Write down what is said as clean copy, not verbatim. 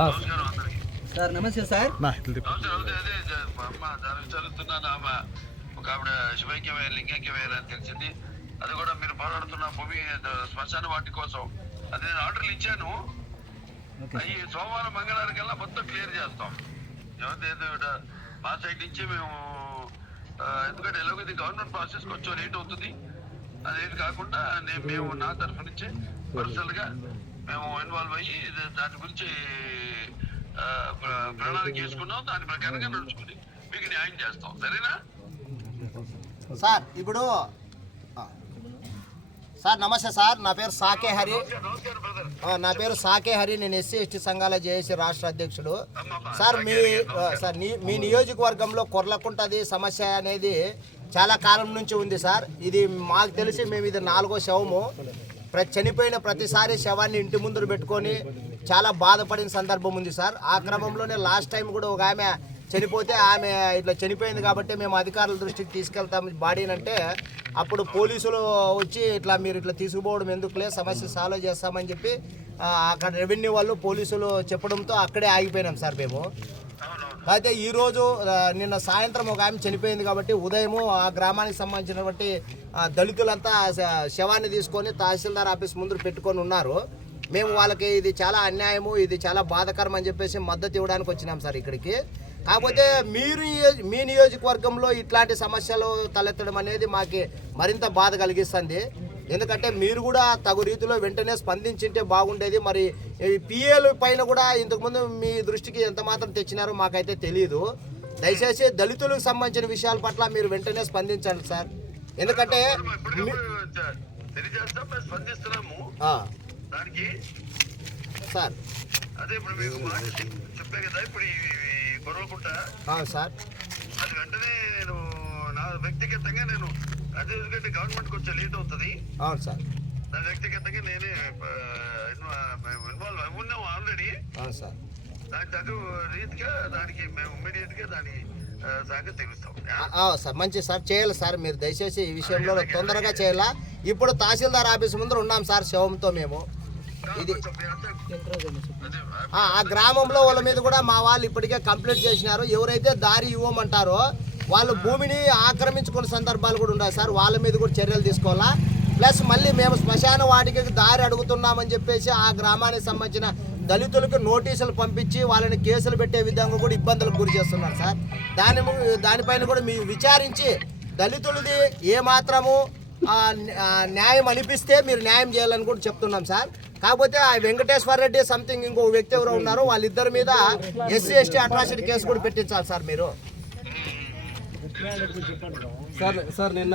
నమస్కారం అందరికి. సార్ నమస్తే సార్. జరుగుతున్నా ఒక ఆవిడ శివైక్యమే లింగైక్యమే అని తెలిసింది. అది కూడా మీరు పోరాడుతున్న భూమి శ్మశాన వాటి కోసం అది నేను ఆర్డర్లు ఇచ్చాను. అవి సోమవారం మంగళవారం కల్లా మొత్తం క్లియర్ చేస్తాం. ఎవరిది మా సైడ్ నుంచి మేము ఎందుకంటే ఎలాగో ఇది గవర్నమెంట్ ప్రాసెస్ కొంచెం లేట్ అవుతుంది. అదేది కాకుండా మేము నా తరఫు నుంచి పర్సనల్ గా మేము ఇన్వాల్వ్ అయ్యి దాని గురించి ప్రణాళిక చేసుకున్నాం. దాని ప్రకారంగా నడుచుకుని మీకు న్యాయం చేస్తాం. సరేనా సార్? ఇప్పుడు సార్ నమస్తే సార్, నా పేరు సాకే హరి. నేను ఎస్సీ ఎస్టీ సంఘాల జేఏసీ రాష్ట్ర అధ్యక్షుడు. సార్ మీ నియోజకవర్గంలో కొర్లకుంటది సమస్య అనేది చాలా కాలం నుంచి ఉంది సార్. ఇది మాకు తెలిసి మేము ఇది 4వ శవము. చనిపోయిన ప్రతిసారి శవాన్ని ఇంటి ముందు పెట్టుకొని చాలా బాధపడిన సందర్భం ఉంది సార్. ఆ క్రమంలోనే లాస్ట్ టైం కూడా ఒక ఆమె చనిపోతే ఆమె ఇట్లా చనిపోయింది కాబట్టి మేము అధికారుల దృష్టికి తీసుకెళ్తాం బాడీని అంటే, అప్పుడు పోలీసులు వచ్చి ఇట్లా మీరు ఇట్లా తీసుకుపోవడం ఎందుకులే, సమస్య సాల్వ్ చేస్తామని చెప్పి అక్కడ రెవెన్యూ వాళ్ళు పోలీసులు చెప్పడంతో అక్కడే ఆగిపోయినాం సార్ మేము. అయితే ఈరోజు నిన్న సాయంత్రం ఒక ఆమె చనిపోయింది కాబట్టి ఉదయము ఆ గ్రామానికి సంబంధించినటువంటి దళితులంతా శవాన్ని తీసుకొని తహసీల్దార్ ఆఫీస్ ముందు పెట్టుకొని ఉన్నారు. మేము వాళ్ళకి ఇది చాలా అన్యాయము, ఇది చాలా బాధాకరం అని చెప్పేసి మద్దతు ఇవ్వడానికి వచ్చినాం సార్ ఇక్కడికి. కాకపోతే మీ నియోజకవర్గంలో ఇట్లాంటి సమస్యలు తలెత్తడం అనేది మాకు మరింత బాధ కలిగిస్తుంది. ఎందుకంటే మీరు కూడా తగు రీతిలో వెంటనే స్పందించింటే బాగుండేది. మరి పిఏల పైన కూడా ఇంతకుముందు మీ దృష్టికి ఎంత మాత్రం తెచ్చినారో మాకైతే తెలియదు. దయచేసి దళితులకు సంబంధించిన విషయాల పట్ల మీరు వెంటనే స్పందించండి సార్. ఎందుకంటే సార్ అదే ఇప్పుడు మీకు చెప్పే కదా ఇప్పుడు కొరవకుంటా సార్, అది వెంటనే నేను నా వ్యక్తిగతంగా నేను అదే ఎందుకంటే గవర్నమెంట్ కొంచెం లేట్ అవుతుంది. అవును సార్, నా వ్యక్తిగతంగా నేనే ఇన్వాల్వ్ ఉన్నాము ఆల్రెడీ. అవును సార్, దాని తగు రీతిగా దానికి మేము ఇమ్మీడియట్ గా దాని సంగతి తెలుస్తాం సార్. మంచి సార్, చేయాలి సార్. మీరు దయచేసి ఈ విషయంలో తొందరగా చేయాలా. ఇప్పుడు తహసీల్దార్ ఆఫీస్ ముందు ఉన్నాం సార్ శవంతో మేము. ఇది ఆ గ్రామంలో వాళ్ళ మీద కూడా మా వాళ్ళు ఇప్పటికే కంప్లైంట్ చేసినారు. ఎవరైతే దారి ఇవ్వమంటారో వాళ్ళు భూమిని ఆక్రమించుకునే సందర్భాలు కూడా ఉన్నాయి సార్. వాళ్ళ మీద కూడా చర్యలు తీసుకోవాలా. ప్లస్ మళ్ళీ మేము శ్మశాన వాటికి దారి అడుగుతున్నామని చెప్పేసి ఆ గ్రామానికి సంబంధించిన దళితులకు నోటీసులు పంపించి వాళ్ళని కేసులు పెట్టే విధంగా కూడా ఇబ్బందులకు గురి చేస్తున్నారు సార్. దానిపైన కూడా మీరు విచారించి దళితులది ఏమాత్రము న్యాయం అనిపిస్తే మీరు న్యాయం చేయాలని కూడా చెప్తున్నాం సార్. కాకపోతే ఆ వెంకటేశ్వర రెడ్డి సంథింగ్ ఇంకో వ్యక్తి ఎవరో ఉన్నారు, వాళ్ళిద్దరి మీద ఎస్సీ ఎస్టీ అట్రాసిటీ కేసు కూడా పెట్టించాలి సార్ మీరు. సార్ నిన్న